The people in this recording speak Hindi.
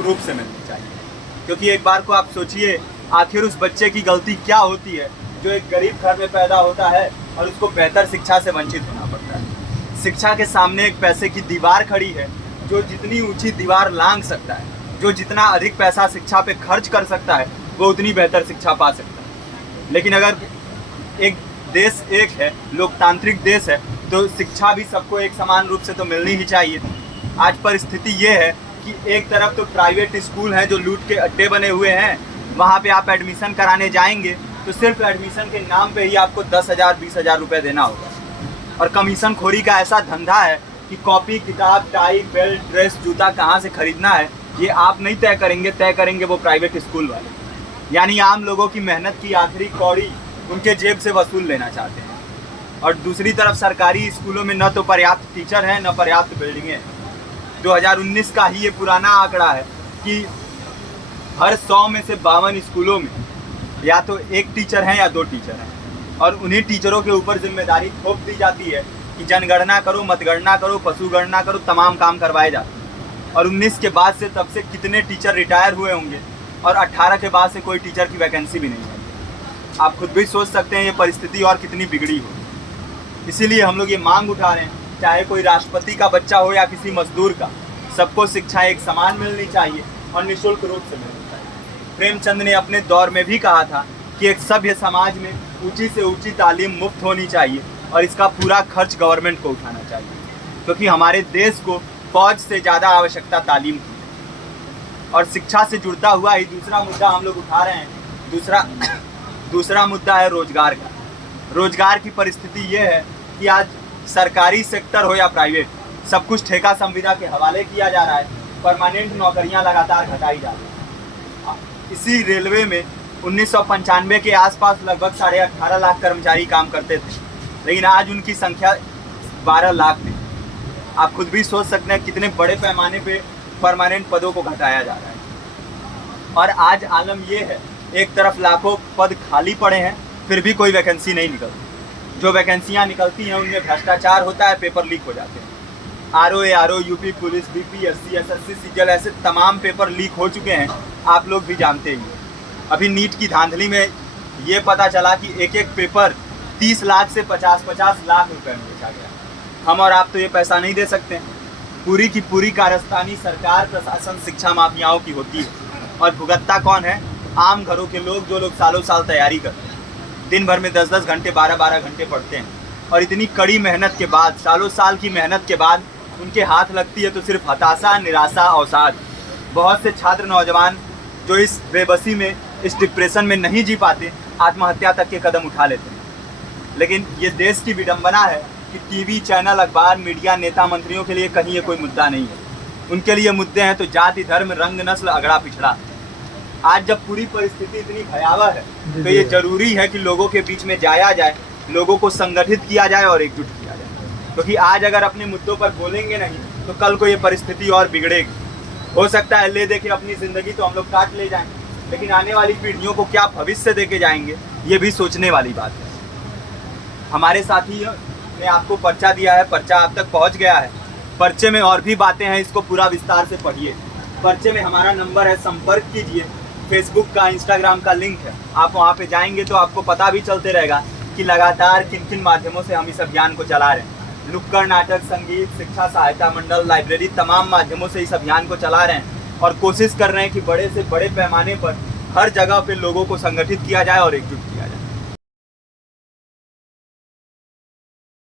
निःशुल्क रूप से मिलनी चाहिए। क्योंकि एक बार को आप सोचिए, आखिर उस बच्चे की गलती क्या होती है जो एक गरीब घर में पैदा होता है और उसको बेहतर शिक्षा से वंचित होना पड़ता है। शिक्षा के सामने एक पैसे की दीवार खड़ी है, जो जितनी ऊंची दीवार लांघ सकता है, जो जितना अधिक पैसा शिक्षा पे खर्च कर सकता है, वो उतनी बेहतर शिक्षा पा सकता है। लेकिन अगर एक देश एक है, लोकतांत्रिक देश है, तो शिक्षा भी सबको एक समान रूप से तो मिलनी ही चाहिए। आज परिस्थिति ये है कि एक तरफ तो प्राइवेट स्कूल हैं जो लूट के अड्डे बने हुए हैं, वहाँ पे आप एडमिशन कराने जाएंगे तो सिर्फ एडमिशन के नाम पे ही आपको 10,000 20,000 रुपये देना होगा। और कमीशन खोरी का ऐसा धंधा है कि कॉपी, किताब, टाई, बेल्ट, ड्रेस, जूता कहाँ से खरीदना है ये आप नहीं तय करेंगे वो प्राइवेट स्कूल वाले। यानी आम लोगों की मेहनत की आखिरी कौड़ी उनके जेब से वसूल लेना चाहते हैं। और दूसरी तरफ सरकारी स्कूलों में न तो पर्याप्त टीचर हैं, न पर्याप्त बिल्डिंगें हैं। 2019 का ही ये पुराना आंकड़ा है कि हर 100 में से 52 स्कूलों में या तो एक टीचर हैं या 2 टीचर हैं। और उन्हीं टीचरों के ऊपर जिम्मेदारी थोप दी जाती है कि जनगणना करो, मतगणना करो, पशुगणना करो, तमाम काम करवाए जाते हैं। और 19 के बाद से तब से कितने टीचर रिटायर हुए होंगे, और 18 के बाद से कोई टीचर की वैकेंसी भी नहीं है। आप खुद भी सोच सकते हैं ये परिस्थिति और कितनी बिगड़ी हो। इसीलिए हम लोग ये मांग उठा रहे हैं, चाहे कोई राष्ट्रपति का बच्चा हो या किसी मजदूर का, सबको शिक्षा एक समान मिलनी चाहिए और निःशुल्क रूप से मिलनी चाहिए। प्रेमचंद ने अपने दौर में भी कहा था कि एक सभ्य समाज में ऊंची से ऊंची तालीम मुफ्त होनी चाहिए और इसका पूरा खर्च गवर्नमेंट को उठाना चाहिए, क्योंकि हमारे देश को फौज से ज़्यादा आवश्यकता तालीम की है। और शिक्षा से जुड़ता हुआ ही दूसरा मुद्दा हम लोग उठा रहे हैं। दूसरा मुद्दा है रोजगार का। रोजगार की परिस्थिति ये है कि आज सरकारी सेक्टर हो या प्राइवेट, सब कुछ ठेका संविदा के हवाले किया जा रहा है। परमानेंट नौकरियां लगातार घटाई जा रही हैं। इसी रेलवे में 1995 के आसपास लगभग 18.5 लाख कर्मचारी काम करते थे, लेकिन आज उनकी संख्या 12 लाख थी। आप खुद भी सोच सकते हैं कितने बड़े पैमाने पे परमानेंट पदों को घटाया जा रहा है। और आज आलम ये है, एक तरफ लाखों पद खाली पड़े हैं, फिर भी कोई वैकेंसी नहीं निकलती। जो वैकेंसियां निकलती हैं उनमें भ्रष्टाचार होता है, पेपर लीक हो जाते हैं। RO, UP police, BPSC, SSC, CGL, ऐसे तमाम पेपर लीक हो चुके हैं, आप लोग भी जानते ही हैं। अभी नीट की धांधली में ये पता चला कि एक एक पेपर 30 लाख से 50-50 लाख रुपए में बेचा गया। हम और आप तो ये पैसा नहीं दे सकते। पूरी की पूरी कारस्तानी सरकार, प्रशासन, शिक्षा माफियाओं की होती है। और भुगतता कौन है? आम घरों के लोग, जो लोग सालों साल तैयारी करते हैं, दिन भर में 10-10 घंटे, 12-12 घंटे पढ़ते हैं। और इतनी कड़ी मेहनत के बाद, सालों साल की मेहनत के बाद उनके हाथ लगती है तो सिर्फ हताशा, निराशा, अवसाद। बहुत से छात्र नौजवान जो इस बेबसी में, इस डिप्रेशन में नहीं जी पाते, आत्महत्या तक के कदम उठा लेते हैं। लेकिन ये देश की विडंबना है कि टीवी चैनल, अखबार, मीडिया, नेता, मंत्रियों के लिए कहीं ये कोई मुद्दा नहीं है। उनके लिए मुद्दे हैं तो जाति, धर्म, रंग, नस्ल, अगड़ा पिछड़ा। आज जब पूरी परिस्थिति इतनी भयावह है तो ये जरूरी है कि लोगों के बीच में जाया जाए, लोगों को संगठित किया जाए और एकजुट किया जाए। क्योंकि आज अगर अपने मुद्दों पर बोलेंगे नहीं तो कल को ये परिस्थिति और बिगड़ेगी। हो सकता है ले दे के अपनी ज़िंदगी तो हम लोग काट ले जाएं, लेकिन आने वाली पीढ़ियों को क्या भविष्य दे के जाएंगे, ये भी सोचने वाली बात है। हमारे साथी ने आपको पर्चा दिया है, पर्चा आप तक पहुँच गया है। पर्चे में और भी बातें हैं, इसको पूरा विस्तार से पढ़िए। पर्चे में हमारा नंबर है, संपर्क कीजिए। फेसबुक का, इंस्टाग्राम का लिंक है, आप वहाँ पे जाएंगे तो आपको पता भी चलते रहेगा कि लगातार किन किन माध्यमों से हम इस अभियान को चला रहे हैं। नुक्कड़ नाटक, संगीत, शिक्षा सहायता मंडल, लाइब्रेरी, तमाम माध्यमों से इस अभियान को चला रहे हैं और कोशिश कर रहे हैं कि बड़े से बड़े पैमाने पर हर जगह पे लोगों को संगठित किया जाए और एकजुट किया जाए।